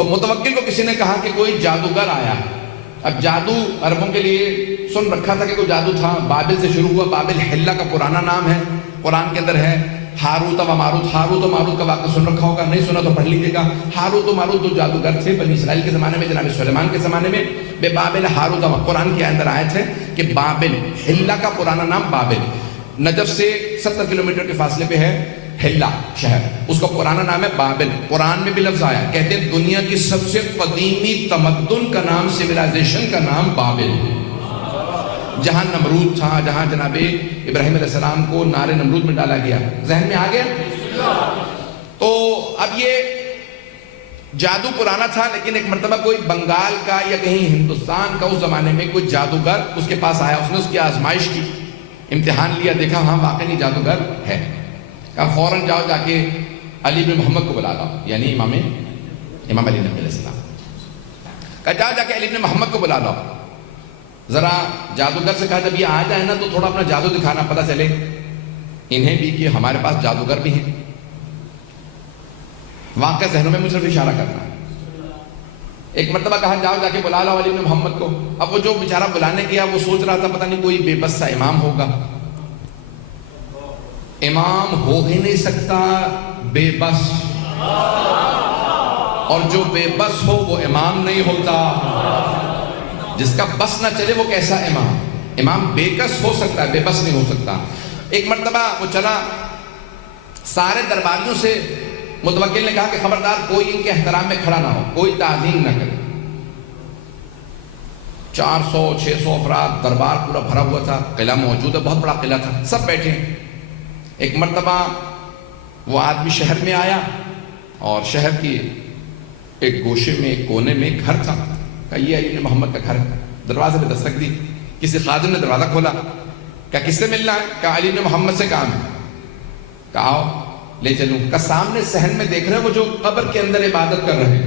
تو متوکل کو کسی نے کہا کہ کوئی جادوگر آیا. اب جادو عربوں کے لیے سن رکھا تھا کہ کوئی جادو تھا. بابل سے شروع ہوا. بابل حلہ کا پرانا نام ہے, قرآن کے اندر ہے. ہاروت و ماروت, ہاروت و ماروت کا واقعہ سن رکھا ہوگا, نہیں سنا تو پڑھ لیجیے گا. ہاروت و ماروت دو جادوگر تھے بنی اسرائیل کے زمانے میں, جناب سلیمان کے زمانے میں. بے بابل ہاروت و, قرآن کے اندر آئے تھے کہ بابل, حلہ کا پرانا نام بابل, نجف سے 70 کلومیٹر کے فاصلے پہ ہے حلہ شہر, اس کا پرانا نام ہے بابل. قرآن میں بھی لفظ آیا, کہتے ہیں دنیا کی سب سے قدیمی تمدن کا نام, سویلائزیشن کا نام بابل, جہاں نمرود تھا, جہاں جناب ابراہیم علیہ السلام کو نار نمرود میں ڈالا گیا. ذہن میں آ گیا؟ تو اب یہ جادو پرانا تھا, لیکن ایک مرتبہ کوئی بنگال کا یا کہیں ہندوستان کا اس زمانے میں کوئی جادوگر اس کے پاس آیا. اس نے اس کی آزمائش کی, امتحان لیا, دیکھا ہاں واقعی جادوگر ہے. کہا فوراً جاؤ جا کے علی بن محمد کو بلا لاؤ, یعنی امام علی نبی علیہ السلام. کہا جاؤ جا کے علی بن محمد کو بلا لاؤ. ذرا جادوگر سے کہا جب یہ آ جائے نا تو تھوڑا اپنا جادو دکھانا, پتہ چلے انہیں بھی کہ ہمارے پاس جادوگر بھی ہیں. واقعہ ذہنوں میں مجھ صرف اشارہ کرنا ہے. ایک مرتبہ کہا جاؤ جا کے بلا لاؤ علی بن محمد کو. اب وہ جو بیچارہ بلانے گیا وہ سوچ رہا تھا پتہ نہیں کوئی بے بس سا امام ہوگا. امام ہو ہی نہیں سکتا بے بس, اور جو بے بس ہو وہ امام نہیں ہوتا. جس کا بس نہ چلے وہ کیسا امام؟ امام بے کس ہو سکتا ہے, بے بس نہیں ہو سکتا. ایک مرتبہ وہ چلا, سارے درباریوں سے متوکل نے کہا کہ خبردار کوئی ان کے احترام میں کھڑا نہ ہو, کوئی تعظیم نہ کرے. 400-600 افراد, دربار پورا بھرا ہوا تھا, قلعہ موجود ہے, بہت بڑا قلعہ تھا, سب بیٹھے. ایک مرتبہ وہ آدمی شہر میں آیا اور شہر کی ایک گوشے میں, ایک کونے میں ایک گھر تھا. کہا یہ علی بن محمد کا گھر ہے. دروازے پہ دستک دی, کسی خادم نے دروازہ کھولا. کہا کس سے ملنا ہے؟ کہا علی بن محمد سے کام ہے. کہا آؤ لے چلوں. کہا سامنے صحن میں دیکھ رہے ہیں وہ جو قبر کے اندر عبادت کر رہے ہیں,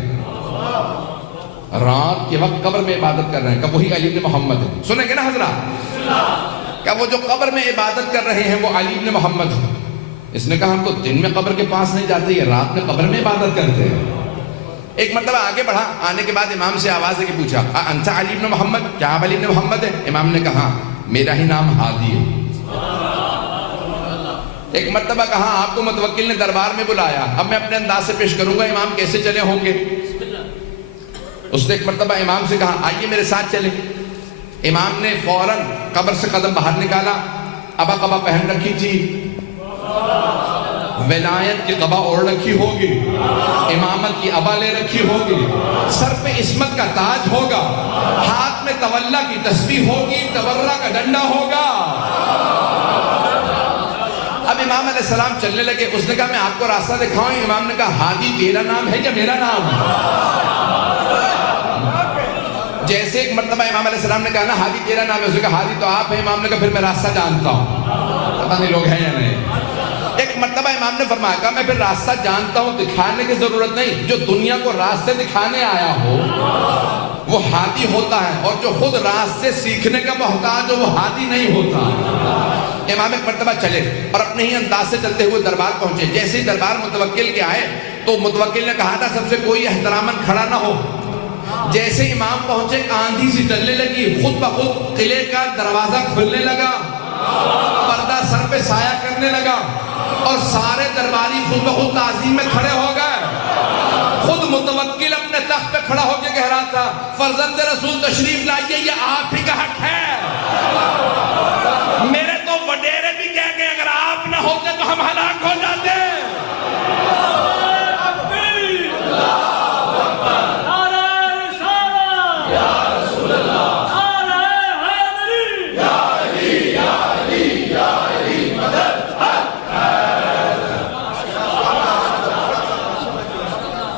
رات کے وقت قبر میں عبادت کر رہے ہیں, کہ وہی علی بن محمد ہے. سنیں گے نا حضرات, کہ وہ جو قبر میں عبادت کر رہے ہیں وہ علی بن محمد ہے. اس نے کہا ہم تو دن میں قبر کے پاس نہیں جاتے, یہ رات میں قبر میں عبادت کرتے ہیں. ایک مرتبہ آگے بڑھا, آنے کے بعد امام سے آواز ہے کہ پوچھا انت علی بن محمد, کیا آپ علی بن محمد ہے؟ امام نے کہا میرا ہی نام ہادی ہے. ایک مرتبہ کہا آپ کو متوکل نے دربار میں بلایا, اب میں اپنے انداز سے پیش کروں گا, امام کیسے چلے ہوں گے. اس نے ایک مرتبہ امام سے کہا آئیے میرے ساتھ چلے. امام نے فوراً قبر سے قدم باہر نکالا, ابا قبا پہن رکھی تھی, ولایت کی قبا اوڑھ رکھی ہوگی, امامت کی ابا لے رکھی ہوگی, سر پہ عصمت کا تاج ہوگا, ہاتھ میں تولا کی تسبیح ہوگی, تبرہ کا ڈنڈا ہوگا. اب امام علیہ السلام چلنے لگے. اس نے کہا میں آپ کو راستہ دکھاؤں. امام نے کہا ہادی تیرا نام ہے یا میرا نام؟ جیسے ایک مرتبہ امام علیہ السلام نے کہا نا ہادی تیرا نام ہے, اس نے کہا ہادی تو آپ ہیں. امام نے کہا پھر میں راستہ جانتا ہوں, پتہ نہیں لوگ ہیں یا نہیں. ایک مرتبہ امام نے فرمایا کہا میں پھر راستہ جانتا ہوں, دکھانے کی ضرورت نہیں. جو دنیا کو راستے دکھانے آیا ہو وہ ہادی ہوتا ہے, اور جو خود راستے سیکھنے کا محتاج ہو وہ ہادی نہیں ہوتا. امام ایک مرتبہ چلے اور اپنے ہی انداز سے چلتے ہوئے دربار پہنچے. جیسے ہی دربار متوکل کے آئے تو متوکل نے کہا تھا سب سے کوئی احتراماً کھڑا نہ ہو. جیسے امام پہنچے آندھی سی چلنے لگی, خود بخود قلعے کا دروازہ کھلنے لگا, پردہ سر پہ سایہ کرنے لگا, اور سارے درباری خود بخود تعظیم میں کھڑے ہو گئے. خود متوکل اپنے تخت پہ کھڑا ہو کے کہہ رہا تھا فرزند رسول تشریف لائیے, یہ آپ ہی کا حق ہے. میرے تو وڈیرے بھی کہہ گئے اگر آپ نہ ہوتے تو ہم ہلاک ہو جاتے.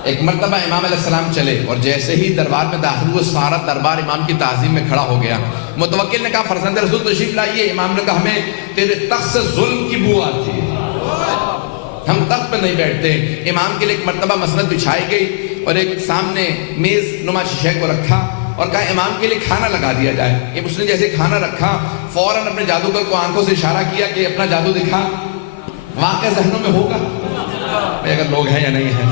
ایک مرتبہ امام علیہ السلام چلے اور جیسے ہی دربار میں داخل ہوئے سارا دربار امام کی تعظیم میں کھڑا ہو گیا. متوکل نے کہا فرزند رسول تشریف لائیے. امام نے کہا ہمیں تیرے تخت سے ظلم کی بو آتی ہے, ہم تخت پہ نہیں بیٹھتے. امام کے لیے ایک مرتبہ مسند بچھائی گئی اور ایک سامنے میز نما شیشے کو رکھا اور کہا امام کے لیے کھانا لگا دیا جائے. اس نے جیسے کھانا رکھا فوراً اپنے جادوگر کو آنکھوں سے اشارہ کیا کہ اپنا جادو دکھا. واقعہ ذہنوں میں ہوگا اگر لوگ ہیں یا نہیں ہیں.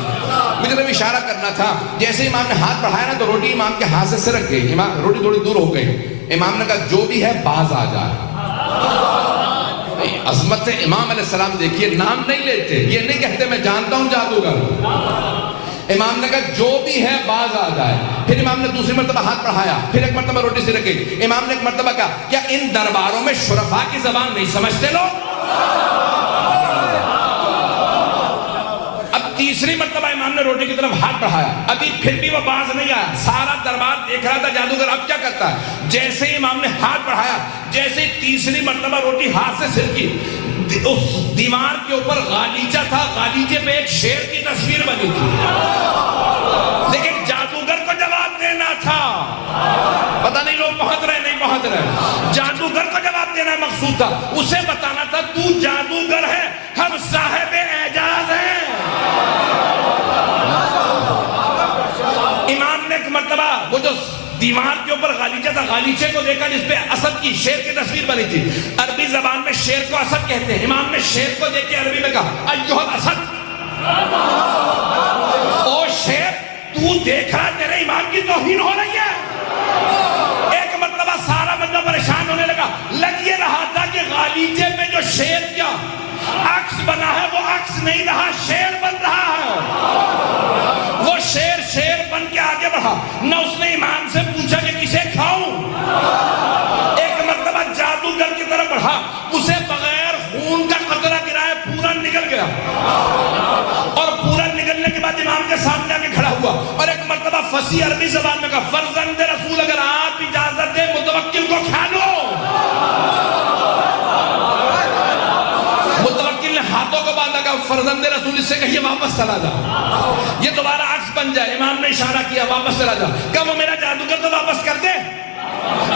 مجھے صرف اشارہ کرنا تھا. جیسے امام نے ہاتھ بڑھایا نا تو روٹی امام کے ہاتھ سے سرک گئی. امام روٹی تھوڑی دور ہو گئی. امام نے کہا جو بھی ہے باز آ جائے. عظمت امام علیہ السلام دیکھیے, نام نہیں لیتے, یہ نہیں کہتے میں جانتا ہوں جادوگر. امام نے کہا جو بھی ہے باز آ جائے. پھر امام نے دوسری مرتبہ ہاتھ بڑھایا, پھر ایک مرتبہ روٹی سے رکھی. امام نے ایک مرتبہ کہا کیا ان درباروں میں شرفاء کی زبان نہیں سمجھتے لوگ؟ اب تیسری مرتبہ امام نے روٹی کی طرف ہاتھ بڑھایا, ابھی پھر بھی وہ باز نہیں آیا. سارا دربار دیکھ رہا تھا جادوگر اب کیا کرتا ہے. جیسے ہی امام نے ہاتھ بڑھایا, جیسے تیسری مرتبہ روٹی ہاتھ سے سرکی, اس دیوار کے اوپر غالیچہ تھا, غالیچے پہ ایک شیر کی تصویر بنی تھی. لیکن جادوگر کو جواب دینا تھا. پتہ نہیں لوگ پہنچ رہے نہیں پہنچ رہے. جادوگر کو جواب دینا مقصود تھا. اسے بتانا تھا تو جادوگر ہے, ہم صاحب اعجاز ہیں. امام نے ایک مرتبہ وہ جو دیوار کے اوپر غالیچہ تھا, غالیچے کو دیکھا جس پہ اسد کی, شیر کی تصویر بنی تھی. عربی زبان میں شیر کو اسد کہتے ہیں. امام نے شیر کو دیکھ کے عربی میں کہا ایھا الاسد, او شیر تو دیکھ رہا تیرے امام کی توہین ہو رہی ہے. ایک مرتبہ سارا بندہ پریشان ہونے لگا. لگ یہ رہا تھا کہ غالیچے میں جو شیر کیا عکس بنا ہے وہ عکس نہیں رہا, شیر بن رہا ہے. وہ شیر بن کے آگے بڑھا. نہ اس نے امام سے پوچھا کہ کسے کھاؤں. ایک مرتبہ جادوگر کی طرف بڑھا, اسے بغیر خون کا قطرہ گرائے پورا نکل گیا. اور پورا نکلنے کے بعد امام کے سامنے آگے کھڑا ہوا اور ایک مرتبہ فصیح عربی زبان میں کہا فرزند رسول اگر آپ اجازت دیں متوکل کو کھا لو. متوکل نے ہاتھوں کو باندھا, کہا فرزند رسول اس سے کہیے واپس چلا جا, یہ دوبارہ عکس بن جائے. امام نے اشارہ کیا واپس چلا جا. کہا وہ میرا جادوگر تو واپس کر دے,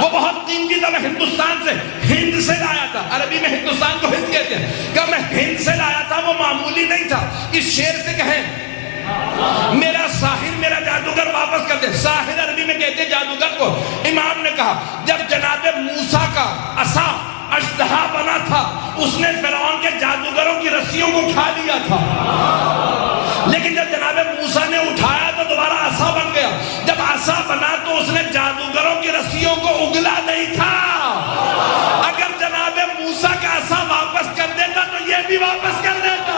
وہ بہت قیمتی تھا, میں ہندوستان سے ہند سے لایا تھا. عربی میں ہندوستان کو ہند کہتے ہیں. کہا میں ہند سے لایا تھا, وہ معمولی نہیں تھا. اس شیر سے کہیں میرا ساحر میرا جادوگر واپس کر دے. ساحر عربی میں کہتے ہیں جادوگر کو. امام نے کہا جب جناب موسیٰ کا عصا اژدہا بنا تھا, اس نے فرعون کے جادوگروں کی رسیوں کو کھا لیا تھا. لیکن جب جناب موسیٰ نے اٹھایا تو دوبارہ عصا بن گیا. جب عصا بنا تو اس نے جادوگروں کی رسیوں کو اگلا نہیں تھا. اگر جناب موسیٰ کا عصا واپس کر دیتا تو یہ بھی واپس کر دیتا.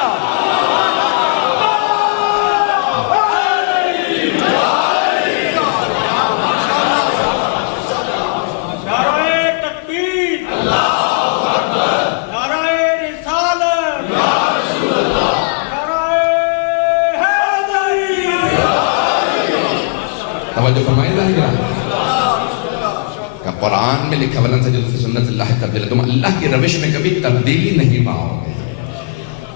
جو فرمائے کہ قرآن میں لکھا ولن تجدوا فی سنت اللہ تبدیلا, تم اللہ کی روش میں کبھی تبدیلی نہیں پاؤ گے.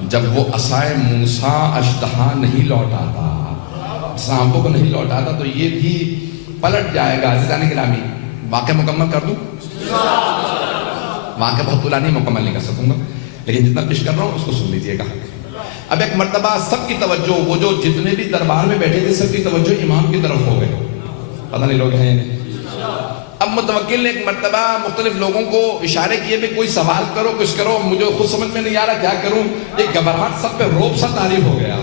جب وہ عصائے موسیٰ اژدہا نہیں لوٹاتا, سانپوں کو نہیں لوٹاتا, تو یہ بھی پلٹ جائے گا. عزیزان گرامی واقعہ مکمل کر دوں, واقعہ بہت طولانی مکمل نہیں کر سکوں گا, لیکن جتنا پیش کر رہا ہوں اس کو سن لیجئے گا. اب ایک مرتبہ سب کی توجہ, وہ جو جتنے بھی دربار میں بیٹھے تھے سب کی توجہ امام کی طرف ہو گئے. پتہ نہیں لوگ ہیں. اب متوکل نے ایک مرتبہ مختلف لوگوں کو اشارے کیے بھی کوئی سوال کرو, کچھ کرو, مجھے خود سمجھ میں نہیں آ رہا کیا کروں. ایک گھبراہٹ سب پہ روب سا طاری ہو گیا.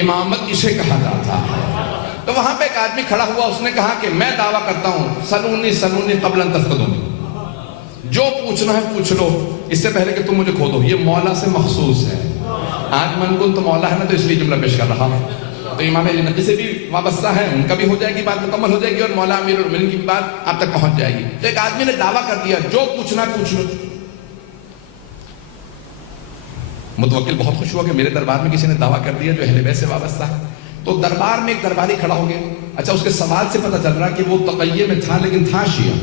امامت اسے کہا جاتا ہے. تو وہاں پہ ایک آدمی کھڑا ہوا, اس نے کہا کہ میں دعویٰ کرتا ہوں سلونی قبل ان تفقدونی, جو پوچھنا ہے پوچھ لو اس سے پہلے کہ تم مجھے کھو دو. یہ مولا سے مخصوص ہے. آج من کن تو مولا ہے نا, تو اس لیے جملہ پیش کر رہا ہوں. تو امام علی نقی سے بھی وابستہ ہے, ان کا بھی ہو جائے گی بات, مکمل ہو جائے گی, اور مولا امیر المومنین کی بات آپ تک پہنچ جائے گی. تو ایک آدمی نے دعویٰ کر دیا جو پوچھنا پوچھ لو. متوکل بہت خوش ہوا کہ میرے دربار میں کسی نے دعویٰ کر دیا جو اہل بیت سے وابستہ ہے. تو دربار میں ایک درباری کھڑا ہو گیا. اچھا, اس کے سوال سے پتہ چل رہا کہ وہ تقیہ میں تھا لیکن تھا شیعہ.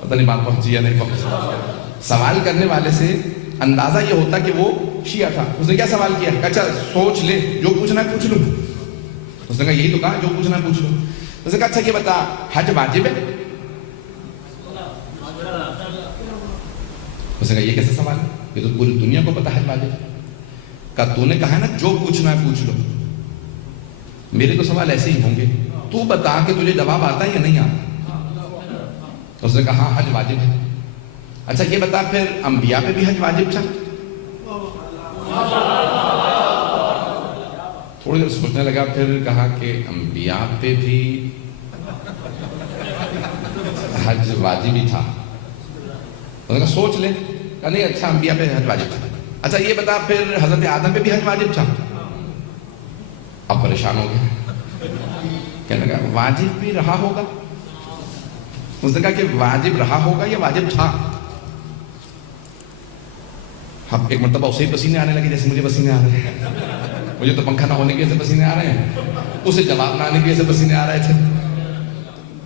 پتہ نہیں بات پہنچی یا نہیں پہنچی. سوال کرنے والے سے اندازہ یہ ہوتا کہ وہ شیعہ تھا. اس نے کیا سوال کیا, اچھا سوچ لے, جو پوچھنا ہے پوچھ لو. اس نے کہا یہی تو کہا جو پوچھنا ہے پوچھ لو. اس نے کہا اچھا یہ بتا حج واجب ہے. اس نے کہا یہ کیسا سوال ہے, یہ تو پوری دنیا کو پتا حج واجب ہے. کہا تو نے کہا ہے نا جو پوچھنا ہے پوچھ لو, میرے تو سوال ایسے ہی ہوں گے, تو بتا کہ تجھے جواب آتا ہے یا نہیں آتا. اس نے کہا ہاں حج واجب ہے. اچھا یہ بتا پھر انبیاء پہ بھی حج واجب تھا. تھوڑی دیر سوچنے لگا، پھر کہا کہ انبیاء پہ بھی حج واجب ہی تھا. انہوں نے کہا سوچ لے. کہا نہیں اچھا انبیاء پہ حج واجب تھا. اچھا یہ بتا پھر حضرت آدم پہ بھی حج واجب تھا؟ اب پریشان ہو گئے. کہنے لگا واجب بھی رہا ہوگا. اس نے کہا کہ واجب رہا ہوگا یا واجب تھا؟ اب ایک مرتبہ اسے پسینے آنے لگے جیسے مجھے پسینے آ رہے ہیں. مجھے تو پنکھا نہ ہونے کی وجہ سے پسینے آ رہے ہیں، اسے جواب نہ آنے کی وجہ سے پسینے آ رہے تھے.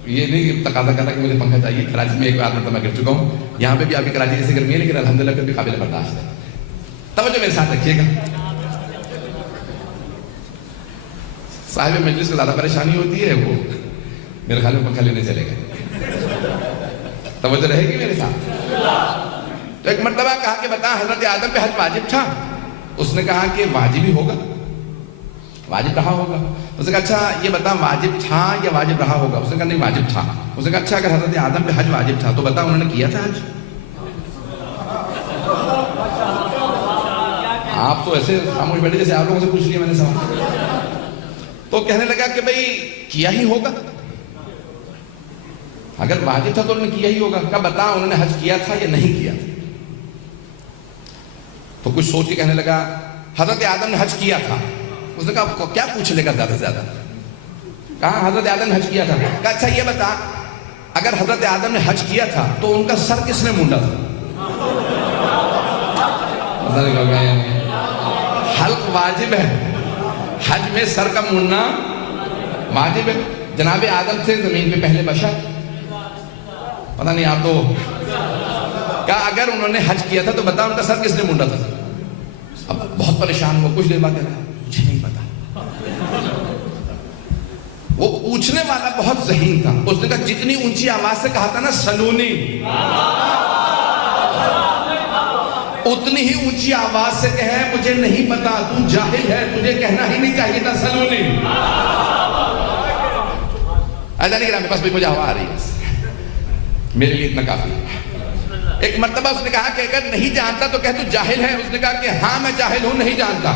یہ نہیں تقاضا کرتا کہ مجھے پنکھا چاہیے. کراچی میں ایک بار مرتبہ گر چکا ہوں. یہاں پہ بھی آپ کی کراچی جیسے گرمی ہے لیکن الحمدللہ پھر بھی قابل برداشت ہے. توجہ میرے ساتھ رکھیے گا. صاحب مجلس کو زیادہ پریشانی ہوتی ہے، وہ میرے خیال میں پنکھا لینے چلے گئے. توجہ رہے گی میرے ساتھ. تو ایک مرتبہ کہا کہ بتا حضرت آدم پہ حج واجب تھا؟ اس نے کہا کہ واجب ہی ہوگا، واجب رہا ہوگا. اس نے کہا اچھا یہ بتا واجب تھا یا واجب رہا ہوگا؟ اس نے کہا نہیں واجب تھا. اس نے کہا اچھا اگر حضرت آدم پہ حج واجب تھا تو بتا انہوں نے کیا تھا حج؟ آپ تو ایسے خاموش بیٹھے جیسے آپ لوگوں سے پوچھ لیا میں نے سوال. تو کہنے لگا کہ بھئی کیا ہی ہوگا. اگر واجب تھا تو انہوں نے کیا ہی ہوگا. کہا بتا انہوں نے حج کیا تھا یا نہیں کیا تھا؟ تو کچھ سوچ کے کہنے لگا حضرت آدم نے حج کیا تھا. اس نے کہا کیا پوچھ لے گا زیادہ سے زیادہ. کہا حضرت آدم نے حج کیا تھا. کہا اچھا یہ بتا اگر حضرت آدم نے حج کیا تھا تو ان کا سر کس نے مونڈا تھا؟ حلق واجب ہے، حج میں سر کا مونڈنا واجب ہے. جناب آدم تھے زمین پہ پہلے بشر. پتہ نہیں آپ تو. کہا اگر انہوں نے حج کیا تھا تو بتا ان کا سر کس نے مونڈا تھا؟ اب بہت پریشان ہوا. کچھ دیر بعد کہہ رہا مجھے نہیں پتا. وہ پوچھنے والا بہت ذہین تھا. اس نے کہا جتنی اونچی آواز سے کہا تھا نا سلونی، اتنی ہی اونچی آواز سے کہے مجھے نہیں پتا، تو جاہل ہے، تجھے کہنا ہی نہیں چاہیے تھا سلونی. ایسا نہیں کرا میرے پاس بھی مجھے ہوا آ رہی ہے، میرے لیے اتنا کافی ہے. ایک مرتبہ اس نے کہا کہ اگر نہیں جانتا تو کہہ تو جاہل ہے. اس نے کہا کہ ہاں میں جاہل ہوں، نہیں جانتا.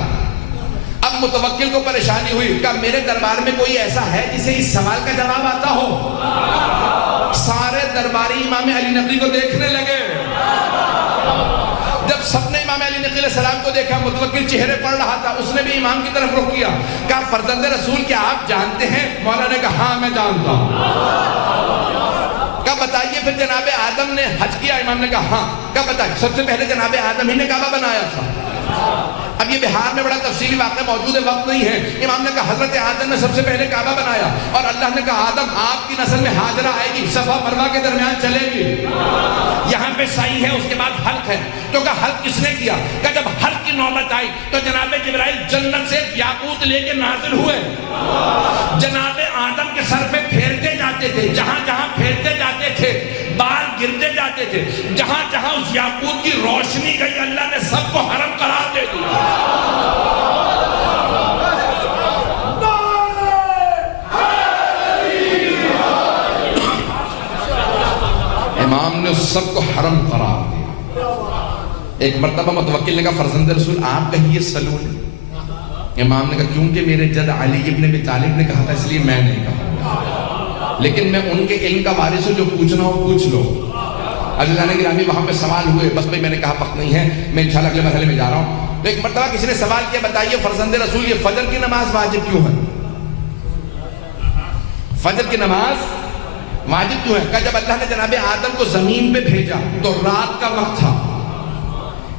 اب متوکل کو پریشانی ہوئی. کہا میرے دربار میں کوئی ایسا ہے جسے اس سوال کا جواب آتا ہو؟ سارے درباری امام علی نقی کو دیکھنے لگے. جب سب نے امام علی نقی علیہ السلام کو دیکھا، متوکل چہرے پڑھ رہا تھا، اس نے بھی امام کی طرف رخ کیا. کہا فرزند رسول کیا آپ جانتے ہیں؟ مولا نے کہا ہاں میں جانتا ہوں. کہا بتائیے پھر جناب آدم نے حج کیا؟ امام نے کہا ہاں. کہا بتائیے سب سے پہلے جناب آدم ہی نے کعبہ بنایا تھا. اب یہ بہار میں بڑا تفصیلی واقعہ موجود ہے، وقت نہیں ہے. امام نے کہا حضرت آدم نے سب سے پہلے کعبہ بنایا اور اللہ نے کہا آدم آپ کی نسل میں ہاجرہ آئے گی، صفا مروہ کے درمیان چلے گی. یہاں پہ سعی ہے، اس کے بعد حلق ہے. تو کہا حلق کس نے کیا؟ کہا جب حلق کی نوبت آئی تو جناب جبرائیل جنت سے یاقوت لے کے نازل ہوئے. جناب آدم کے سر پہ پھیرتے جاتے تھے، جہاں جہاں پھیرتے جاتے تھے بال گرتے جاتے تھے. جہاں جہاں اس یاقوت کی روشنی گئی اللہ نے سب کو حرم قرار دے دیا. امام نے سب کو حرم قرار دیا. ایک مرتبہ متوکل نے کہا فرزند رسول آپ کہیے سلونی. امام نے کہا کیونکہ میرے جد علی ابن ابی طالب نے کہا تھا اس لیے میں نہیں کہا، لیکن میں ان کے علم کا وارث ہوں، جو پوچھنا ہو پوچھ لو. اللہ نے گرامی وہاں پہ سوال ہوئے، بس بھئی میں نے کہا وقت نہیں ہے، میں انشاءاللہ اگلے مرحلے میں جا رہا ہوں. تو ایک مرتبہ کسی نے سوال کیا بتائیے فرزند رسول یہ فجر کی نماز واجب کیوں ہے؟ فجر کی نماز واجب کیوں ہے؟ کہ جب اللہ نے جناب آدم کو زمین پہ بھیجا تو رات کا وقت تھا.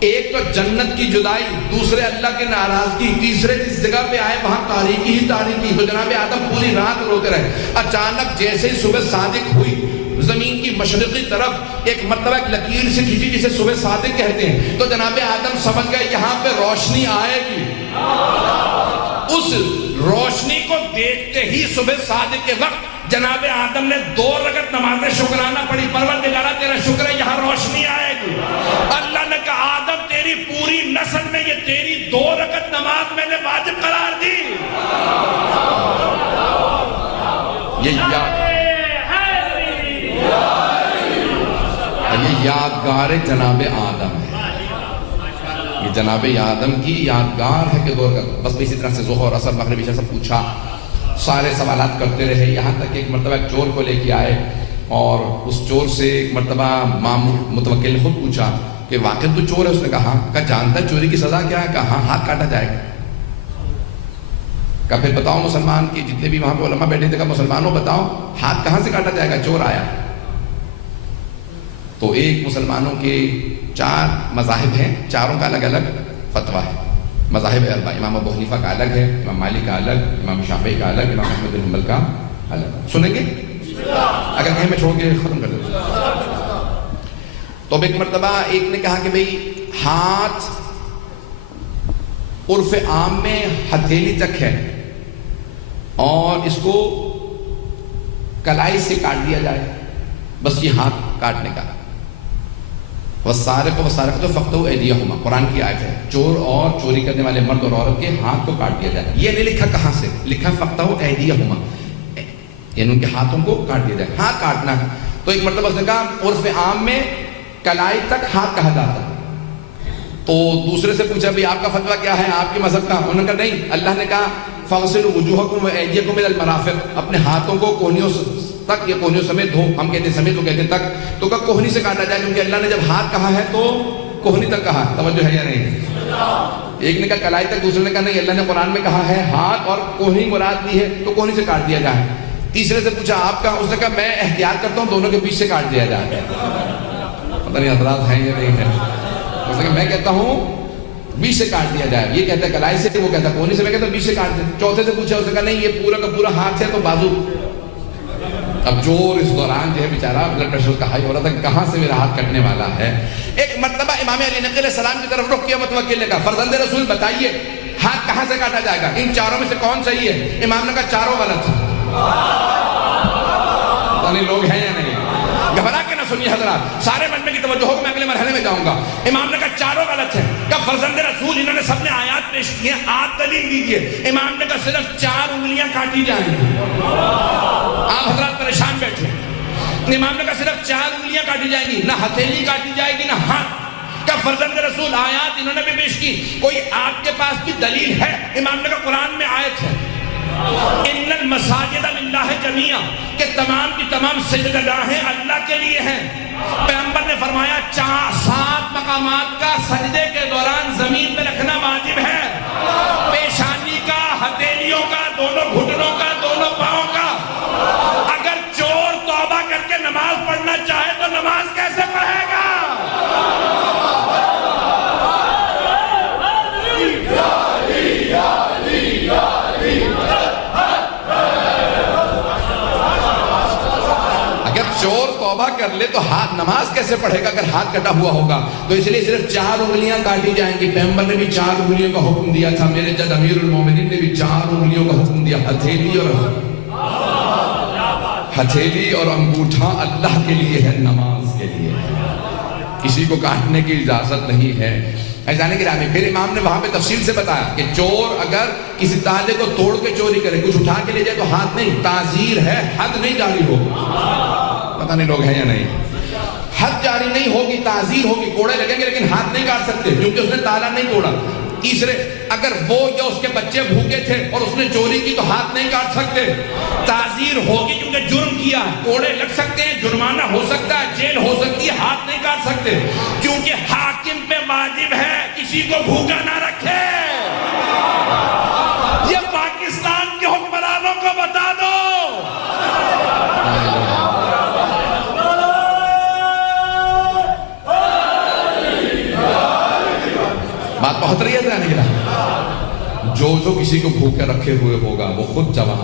ایک تو جنت کی جدائی، دوسرے اللہ کی ناراضگی، تیسرے جس جگہ پہ آئے وہاں تاریکی ہی تاریکی. تو جناب آدم پوری رات روتے رہے. اچانک جیسے ہی صبح صادق ہوئی، زمین کی مشرقی طرف ایک مرتبہ ایک لکیر سے کھینچی جسے صبح صادق کہتے ہیں. تو جناب آدم سمجھ گئے یہاں پہ روشنی آئے گی. اس روشنی کو دیکھتے ہی صبح صادق کے وقت جناب آدم نے 2 رکعت نماز شکرانہ پڑھی. پروردگارہ تیرا شکر ہے یہاں روشنی آئے گی. اللہ نے کہا آدم تیری پوری نسل میں یہ تیری 2 رکعت نماز میں نے واجب قرار دی. یہ یادگار جناب آدم ہے. یہ جناب آدم کی یادگار ہے کہ دور کا بس اسی طرح سے ظہر اثر مغرب عشاء سب پوچھا، سارے سوالات کرتے رہے، یہاں تک کہ ایک مرتبہ ایک چور کو لے کے آئے اور اس چور سے ایک مرتبہ متوکل نے خود پوچھا کہ واقعی تو چور ہے؟ اس نے کہا ہاں۔ کہا جانتا ہے چوری کی سزا کیا ہے؟ کہا ہاں، ہاتھ کاٹا جائے گا۔ کہا پھر بتاؤ مسلمان کی جتنے بھی وہاں پہ علماء بیٹھے تھے، کہا مسلمانوں بتاؤ ہاتھ کہاں سے کاٹا جائے گا؟ چور آیا تو ایک مسلمانوں کے 4 مذاہب ہیں، چاروں کا الگ الگ فتویٰ ہے، مذاہب اربع، امام ابو حنیفہ کا الگ ہے، امام مالک کا الگ، امام شافعی کا الگ، امام احمد بن حنبل کا الگ۔ سنیں گے؟ اگر کہیں میں چھوڑ کے ختم کر دوں تو ایک مرتبہ ایک نے کہا کہ بھئی ہاتھ عرف عام میں ہتھیلی تک ہے اور اس کو کلائی سے کاٹ دیا جائے، بس یہ ہاتھ کاٹنے کا۔ وَالسَّارِقُ وَالسَّارِقَةُ فَاقْطَعُوا أَيْدِيَهُمَا، قرآن کی آیت ہے، چور اور چوری کرنے والے مرد اور عورت کے ہاتھ کو کاٹ دیا جائے۔ یہ نہیں لکھا کہاں سے، لکھا فَاقْطَعُوا أَيْدِيَهُمَا، یعنی ان کے ہاتھوں کو کاٹ دیا جائے، ہاتھ کاٹنا ہے۔ تو ایک مرتبہ اس نے کہا عرف عام میں کلائی تک ہاتھ کہا جاتا ہے، تو دوسرے سے پوچھا بھی آپ کا فتویٰ کیا ہے، آپ کے مذہب کا؟ انہوں نے کہا نہیں، اللہ نے کہا فَاغْسِلُوا وُجُوهَكُمْ وَأَيْدِيَكُمْ إِلَى الْمَرَافِقِ، اپنے ہاتھوں کو کوہنیوں تک یا کوہنیوں سمیت دھو، ہم کہتے ہیں سمیت، وہ کہتے ہیں تک، تو کہا کوہنی سے کاٹا جائے کیونکہ اللہ نے جب ہاتھ کہا ہے تو کوہنی تک کہا۔ توجہ ہے یا نہیں؟ ایک نے کہا کلائی تک، دوسرے نے کہا نہیں، اللہ نے قرآن میں کہا ہے ہاتھ اور کوہنی مراد دی ہے تو کوہنی سے کاٹ دیا جائے۔ تیسرے سے پوچھا آپ کا؟ اس نے کہا میں احتیاط کرتا ہوں دونوں کے بیچ سے کاٹ دیا جائے۔ پتہ نہیں حضرات ہیں یا نہیں ہے؟ اس نے کہا میں کہتا ہوں بیچ سے کاٹ دیا جائے، یہ کہتا ہے کلائی سے، وہ کہتا ہے کوہنی سے، میں کہتا ہوں بیچ سے کاٹ دیا۔ چوتھے سے پوچھا، اس نے کہا نہیں یہ پورا کا پورا ہاتھ ہے تو بازو۔ اب چور اس دوران جو ہے بیچارہ بلڈ پریشر کا ہائی ہو رہا تھا کہ کہاں سے میرا ہاتھ کٹنے والا ہے۔ ایک مرتبہ امام علی نقی علیہ السلام کی طرف رخ کیا متوکل نے کہا فرزند رسول بتائیے ہاتھ کہاں سے کاٹا جائے گا، ان چاروں میں سے کون صحیح ہے؟ امام نے کہا چاروں غلط ہیں۔ پتہ نہیں لوگ ہیں یا نہیں؟ گھبرا کے نہ سنیے حضرات، سارے مجمع کی توجہ ہو، میں اگلے مرحلے میں جاؤں گا۔ امام نے کہا چاروں غلط ہیں۔ کہا فرزند رسول انہوں نے سب نے آیات پیش کی ہیں، آپ دلیل دیجئے۔ امام نے کہا صرف 4 انگلیاں کاٹی جائیں گی۔ آپ حضرات پریشان بیٹھے۔ امام نے کہا صرف 4 انگلیاں کاٹی جائیں گی، نہ ہتھیلی کاٹی جائے گی نہ ہاتھ۔ کہا فرزند رسول آیات انہوں نے بھی پیش کی، کوئی آپ کے پاس بھی دلیل ہے؟ امام نے کہا قرآن میں آیت ہے ان المساجد للہ جمیعا، کہ تمام کی تمام سجدگاہیں اللہ کے لیے ہیں۔ پیغمبر نے فرمایا 7 مقامات کا سجدے کے دوران زمین پہ رکھنا واجب ہے، پیشانی کا، ہتھیلیوں کا، دونوں گھٹنوں کا، دونوں پاؤں کا۔ اگر چور توبہ کر کے نماز پڑھنا چاہے تو نماز کیسے پڑھے گا؟ چور توبہ کر لے تو ہاتھ نماز کیسے پڑھے گا اگر ہاتھ کٹا ہوا ہوگا؟ تو اس لیے صرف 4 انگلیاں کاٹی جائیں گی۔ پیغمبر نے بھی 4 انگلیوں کا حکم دیا تھا، میرے جد امیر المومنین نے بھی 4 انگلیوں کا حکم دیا۔ ہتھیلی اور انگوٹھا اللہ کے لیے ہے، نماز کے لیے ہے، کسی کو کاٹنے کی اجازت نہیں ہے۔ جانے کی رامی پھر امام نے وہاں پہ تفصیل سے بتایا کہ چور اگر کسی تالے کو توڑ کے چوری کرے، کچھ اٹھا کے لے جائے تو ہاتھ نہیں، تعزیر ہے، حد نہیں جاری ہوگی۔ پتہ نہیں لوگ ہیں یا نہیں؟ حد جاری نہیں ہوگی، تعزیر ہوگی، کوڑے لگیں گے لیکن ہاتھ نہیں کاٹ سکتے کیونکہ اس نے تالا نہیں توڑا۔ تیسرے، اگر وہ یا اس کے بچے بھوکے تھے اور اس نے چوری کی تو ہاتھ نہیں کاٹ سکتے، تعزیر ہوگی کیونکہ جرم کیا ہے، کوڑے لگ سکتے ہیں، جرمانہ ہو سکتا ہے، جیل ہو سکتی ہے، ہاتھ نہیں کاٹ سکتے کیونکہ حاکم پہ واجب ہے کسی کو بھوکا نہ رکھے۔ یہ پاکستان کے حکمرانوں کو بتا دو۔ بات بہت رہی ہے، جو کسی کو بھوکے رکھے ہوئے ہوگا وہ خود جواب